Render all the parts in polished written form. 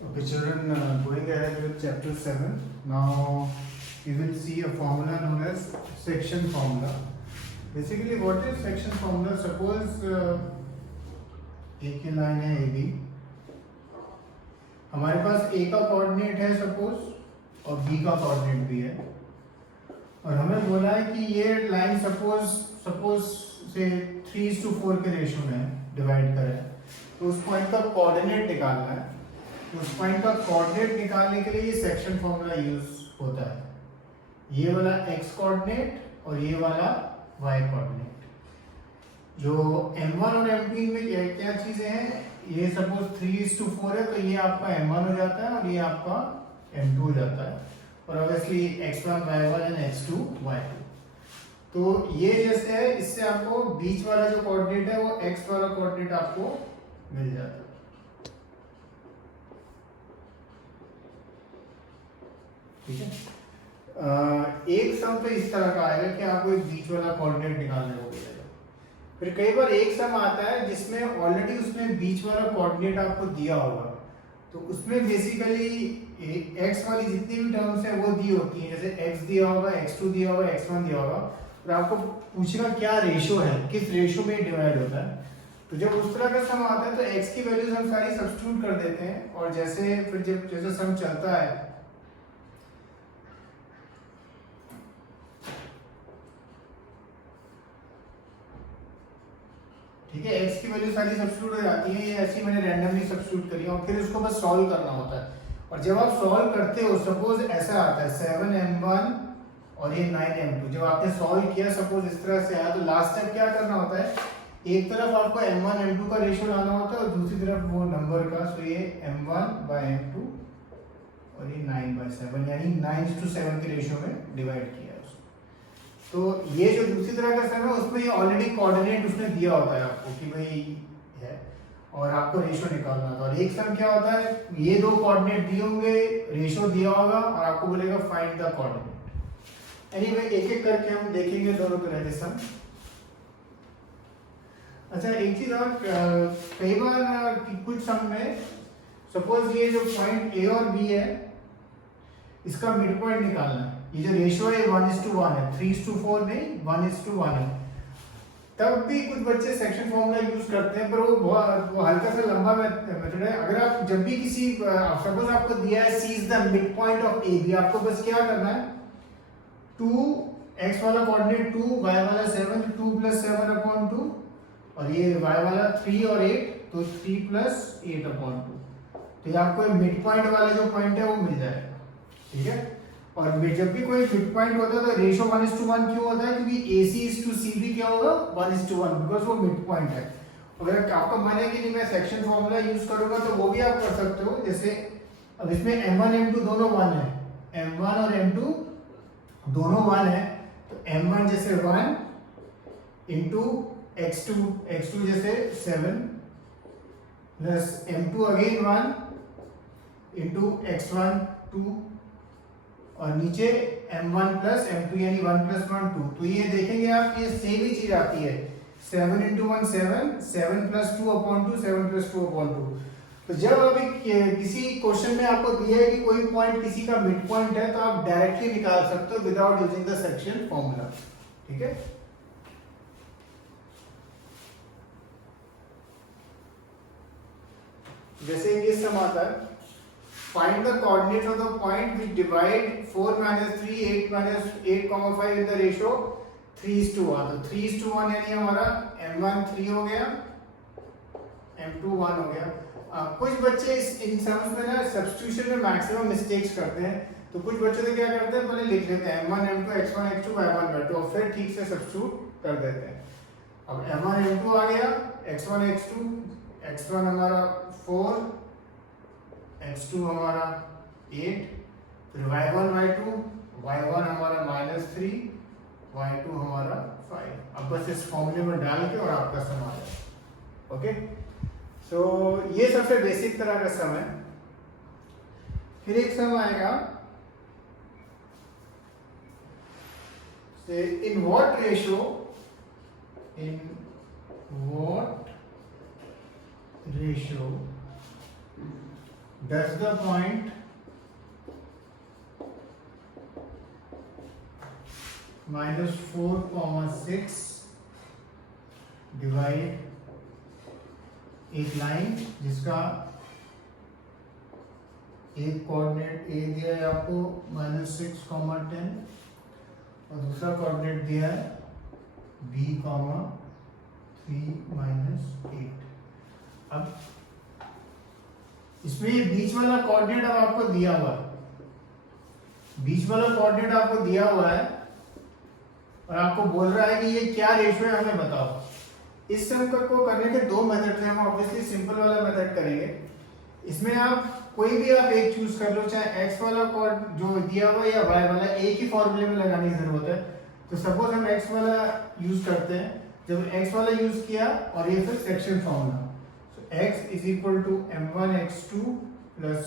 Okay, children, going ahead with chapter 7. Now, we will see a formula known as section formula. Basically, what is section formula? Suppose एक ही line है A B, हमारे पास ए का coordinate है suppose और B का coordinate भी है, और हमें बोला है कि ये लाइन सपोज से 3:4 के रेशो में डिवाइड करें, तो उस पॉइंट का कोऑर्डिनेट निकालना है। तो उस पॉइंट का कोऑर्डिनेट निकालने के लिए ये सेक्शन फॉर्मूला यूज होता है, ये वाला x कोऑर्डिनेट और ये वाला y कोऑर्डिनेट। जो m1 और m2 में क्या चीजें हैं, ये सपोज 3:4 है, तो ये आपका m1 हो जाता है और ये आपका m2 हो जाता है, और obviously x1 y1 and x2 y2। तो ये जैसे है, इससे आपको बीच वाला जो कोऑर्डिनेट है वो x वाला कोऑर्डिनेट आपको मिल जाता है। ठीक है, एक सम तो इस तरह का आएगा कि आपको एक बीच वाला कोऑर्डिनेट निकालने को मिलेगा। फिर कई बार एक सम आता है जिसमें ऑलरेडी उसमें बीच वाला कोऑर्डिनेट आपको दिया होगा, तो उसमें बेसिकली x वाली जितनी भी टर्म्स है वो दी होती है, जैसे x दिया होगा, x2 दिया होगा, x1 दिया होगा, और आपको पूछेगा क्या रेशो है, किस रेशो में डिवाइड होता है। तो जब उस तरह का सम आता है तो x की वैल्यूज हम सारी सब्स्टिट्यूट कर देते हैं, और जैसे सम चलता है ठीक है, x की वैल्यू सारी सब्स्टिट्यूट हो जाती है, ये ऐसी मैंने रैंडमली सब्स्टिट्यूट करी है, और फिर उसको बस सॉल्व करना होता है। और जब आप सॉल्व करते हो, सपोज ऐसा आता है 7m1 और ये 9m2, जब आपने सॉल्व किया सपोज इस तरह से आया, तो लास्ट स्टेप क्या करना होता है, एक तरफ आपको m1 m2 का रेशियो लाना होता है और दूसरी तरफ वो नंबर का, सो ये m1/m2 और ये 9/7, यानी 9:7 के रेशियो में डिवाइड किया है उसको। तो ये जो दूसरी तरह का सम है उसमें ये ऑलरेडी कोऑर्डिनेट उसने दिया होता है आपको कि भाई है, और आपको रेशियो निकालना था। और एक सम क्या होता है, ये दो कोऑर्डिनेट दिए होंगे, रेशियो दिया होगा, और आपको बोलेगा फाइंड द कोऑर्डिनेट। एनीवे एक एक करके हम देखेंगे दोनों तरह के सम। अच्छा, एक चीज और, कई बार कुछ सम में सपोज ये जो पॉइंट ए और बी है, इसका मिड पॉइंट निकालना है, ये जो रेशियो है 1:1 है, 3:4 नहीं 1:1 है, तब भी कुछ बच्चे सेक्शन फॉर्मूला यूज करते हैं, पर वो हल्का सा लंबा मेथड है। अगर आप जब भी किसी सपोज आपको दिया है C is the mid point of A B, आपको बस क्या करना है, 2 x वाला कोऑर्डिनेट 2, y वाला 7, 2 + 7/2, और ये y वाला 3 और 8, तो 3 + 8/2, तो ये आपको मिड पॉइंट वाला जो पॉइंट है वो मिल जाएगा। ठीक है, और जब भी कोई मिड पॉइंट होता है तो रेशियो 1:1 क्यों होता है, क्योंकि AC to CB क्या होगा 1:1, बिकॉज वो मिड पॉइंट है। अगर आपका मन है कि नहीं मैं सेक्शन फॉर्मूला यूज करूंगा, तो वो भी आप कर सकते हो। जैसे अब इसमें m1 m2 दोनों 1 है, m1 और m2 दोनों 1 है, तो m1 जैसे 1 इंटू x2 जैसे 7 plus m2 again 1 into x1 2, और नीचे m1 + m2 यानी 1 + 1 2। तो ये देखेंगे आप, ये सेम ही चीज आती है, 7 × 1 7, 7 + 2/2, 7 + 2/2। तो जब अभी किसी क्वेश्चन में आपको दिया है कि कोई पॉइंट किसी का मिड पॉइंट है, तो आप डायरेक्टली निकाल सकते हो without using the section formula. ठीक है, जैसे ये सम आता है, find the coordinates of the point which divide 4 - 3 8 - 8,5 in the ratio 3:1। तो 3:1 यानी हमारा m1 3 हो गया, m2 1 हो गया। कुछ बच्चे इन सम्स में ना सब्स्टिट्यूशन में मैक्सिमम मिस्टेक्स करते हैं, तो कुछ बच्चे तो क्या करते हैं, पहले लिख लेते हैं m1 m2 x1 x2 y1 y2, और फिर ठीक से सब्स्टिट्यूट कर देते हैं। अब m1 m2 आ गया, x1 x2, x1 हमारा 4, x2 हमारा 8, फिर y1 y2, y1 हमारा -3, y2 हमारा 5। अब बस इस फॉर्मूले में डाल के और आपका सम आ जाएगा। ओके, सो ये सबसे बेसिक तरह का सम है। फिर एक सम आएगा, से in what ratio That's the point -4, 6 divide एक लाइन जिसका एक कोऑर्डिनेट ए दिया है आपको -6, 10 और दूसरा कोऑर्डिनेट दिया है b, 3, -8। अब इसमें ये बीच वाला कोऑर्डिनेट अब आपको दिया हुआ है, बीच वाला कोऑर्डिनेट आपको दिया हुआ है और आपको बोल रहा है कि ये क्या रेशियो है हमें बताओ। इस सम को करने के दो मेथड हैं, हम ऑब्वियसली सिंपल वाला मेथड करेंगे। इसमें आप कोई भी आप एक चूज कर लो, चाहे x वाला कोड जो दिया हुआ या y वाला, एक ही फॉर्मूले में लगाने की जरूरत है। तो सपोज हम x वाला यूज करते हैं, जब x वाला यूज किया और ये फिर section formula, so x is equal to m1x2 plus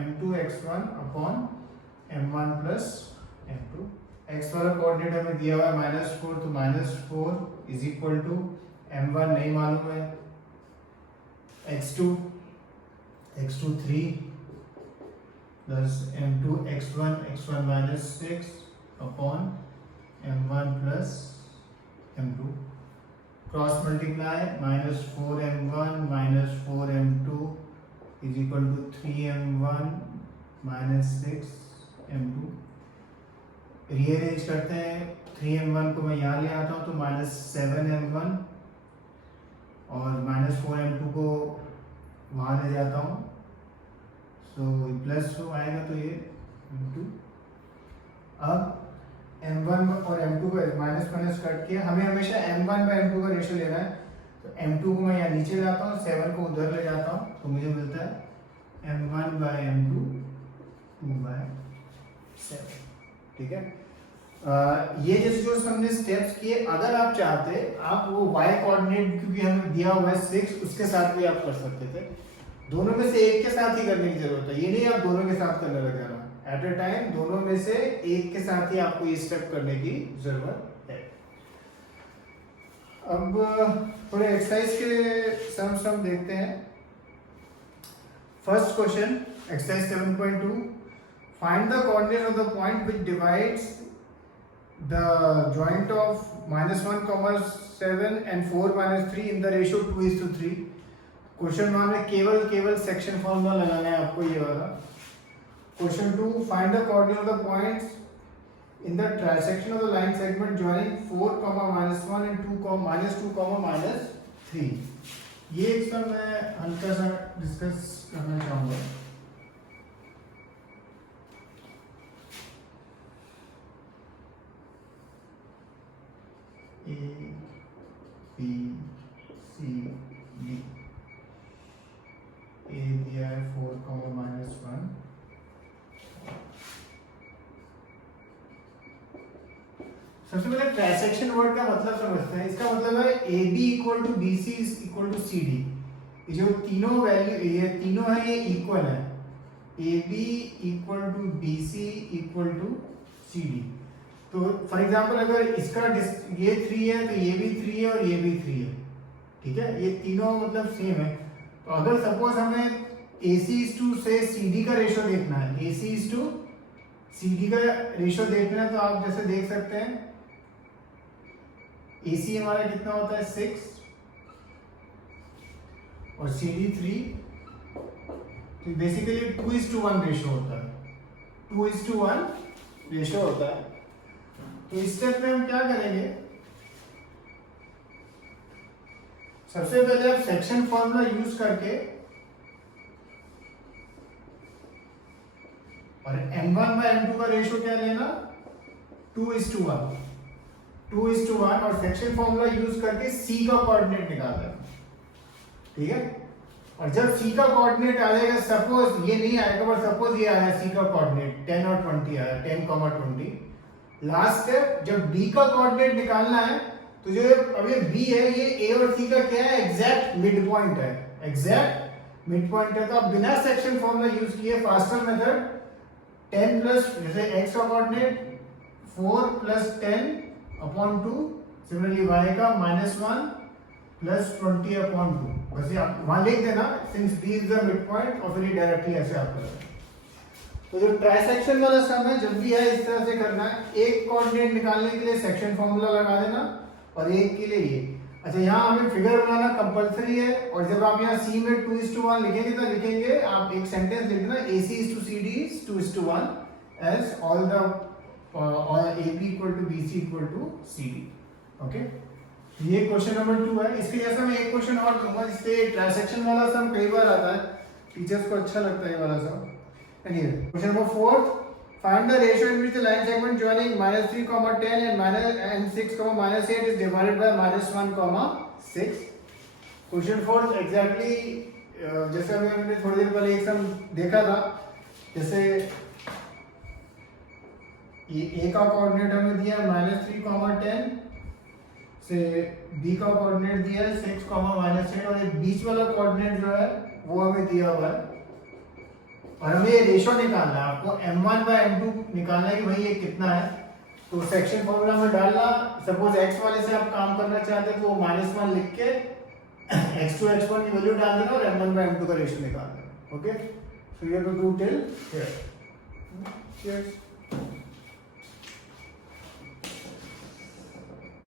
m2x1 upon m1 plus m2। x वाला कोऑर्डिनेट हमें दिया हुआ है -4, तो -4 इज इक्वल टू m1 नहीं मालूम है, x2 3 plus m2 x1 -6 upon m1 plus m2। Cross multiply -4m1 -4m2 is equal to 3m1 -6m2। Rearrange करते हैं, 3m1 को मैं यहाँ ले आता हूँ तो -7m1 और -4m2 को वहाँ ले जाता हूँ, सो प्लस हो आएगा तो ये m2। अब m1 और m2 को माइनस कट किया, हमें हमेशा m1 by m2 का रेशियो लेना है, तो m2 को मैं यहाँ नीचे लाता हूँ, 7 को उधर ले जाता हूँ, तो मुझे मिलता है m1 by m2 2/7। ठीक है, ये जो हमने स्टेप्स किए, अगर आप चाहते आप वो y कोऑर्डिनेट क्योंकि हमें दिया हुआ है 6, उसके साथ भी आप कर सकते थे। दोनों में से एक के साथ ही करने की जरूरत है, ये नहीं आप दोनों के साथ करने लग जाना, एट अ टाइम दोनों में से एक के साथ ही आपको ये स्टेप करने की जरूरत है। अब थोड़े एक्सरसाइज के सम देखते हैं। First question, exercise 7.2, find the coordinate of the point which divides the joint of -1, 7 and 4, -3 in the ratio 2:3। Question 1 में केवल सेक्शन फॉर्मूला लगाना है आपको, ये वाला। Question 2, find the coordinate of the points in the transaction of the line segment joining 4, -1 and 2, -3। ये एक सम मैं हल्का सा डिस्कस करना चाहूंगा। A, B, C, D। A दिया है 4, -1। सबसे पहले ट्रांसेक्शन वर्ड का मतलब समझते हैं। इसका मतलब है AB equal to BC equal to CD। ये जो तीनों वैल्यू, ये तीनों है, ये इक्वल है। AB equal to BC equal to CD। तो फॉर एग्जांपल अगर इसका ये 3 है तो ये भी 3 है और ये भी 3 है, ठीक है, ये तीनों मतलब सेम है। तो अगर सपोज हमें AC से CD का रेशियो देखना है, AC CD का रेशियो देखना है, तो आप जैसे देख सकते हैं AC हमारा कितना होता है 6 और CD 3, तो बेसिकली 2:1 रेशियो होता है, 2:1 रेशियो होता है। तो इस स्टेप में हम क्या करेंगे, सबसे पहले आप सेक्शन फॉर्मूला यूज करके और m1 by m2 का रेशियो क्या लेना, 2:1, 2:1 और सेक्शन फॉर्मूला यूज करके C का कोऑर्डिनेट निकालना। ठीक है, और जब C का कोऑर्डिनेट आ जाएगा, सपोज ये नहीं आएगा पर सपोज ये आया C का कोऑर्डिनेट 10 और 20 आया, 10, 20। लास्ट स्टेप, जब B का कोऑर्डिनेट निकालना है, तो जो अब ये B है, ये A और C का क्या है, एग्जैक्ट मिड पॉइंट है, एग्जैक्ट मिड पॉइंट है। तो आप बिना सेक्शन फॉर्मूला यूज किए फास्टर मेथड 10 प्लस, जैसे x का coordinate 4 plus 10 upon 2, similarly y का -1 प्लस 20 अपॉन 2। बस ये आप वहाँ लिख देना since B is the mid point और फिर ये डायरेक्टली ऐसे आप करें। तो जो ट्राइसेक्शन वाला सम है जब भी है इस तरह से करना है, एक कोऑर्डिनेट निकालने के लिए सेक्शन फॉर्मूला लगा देना और एक के लिए ये। अच्छा यहाँ हमें फिगर बनाना कंपलसरी है और जब आप यहाँ सी में 2:1 लिखेंगे तो लिखेंगे आप एक सेंटेंस लिख देना AC is to CD is 2:1 as all the AB equal to BC equal to CD। Okay, ये क्वेश्चन नंबर 2 है। इसके जैसा मैं एक क्वेश्चन और लूंगा जिससे ट्रांसैक्शन वाला सम कई बार आता है, टीचर्स को अच्छा लगता है ये वाला sum. Question number 4, find the ratio in which the line segment joining -3, 10 and 6, -8 is divided by -1, 6। Question 4 exactly जैसे हमने थोड़ी देर पहले एक सम देखा था, जैसे ये A का कोऑर्डिनेट हमें दिया है -3, 10 से B का कोऑर्डिनेट दिया है 6, -8 और ये बीच वाला कोऑर्डिनेट जो है वो हमें दिया हुआ है और हमें ये रेशो निकालना है। आपको m1 by m2 निकालना है कि भाई ये कितना है। तो सेक्शन फॉर्मूला में डालना, सपोज x वाले से आप काम करना चाहते हैं तो वो -1 लिख के x2 x1 की वैल्यू डाल देना और m1 by m2 का रेशो निकाल देना। Okay, so you have to do till here.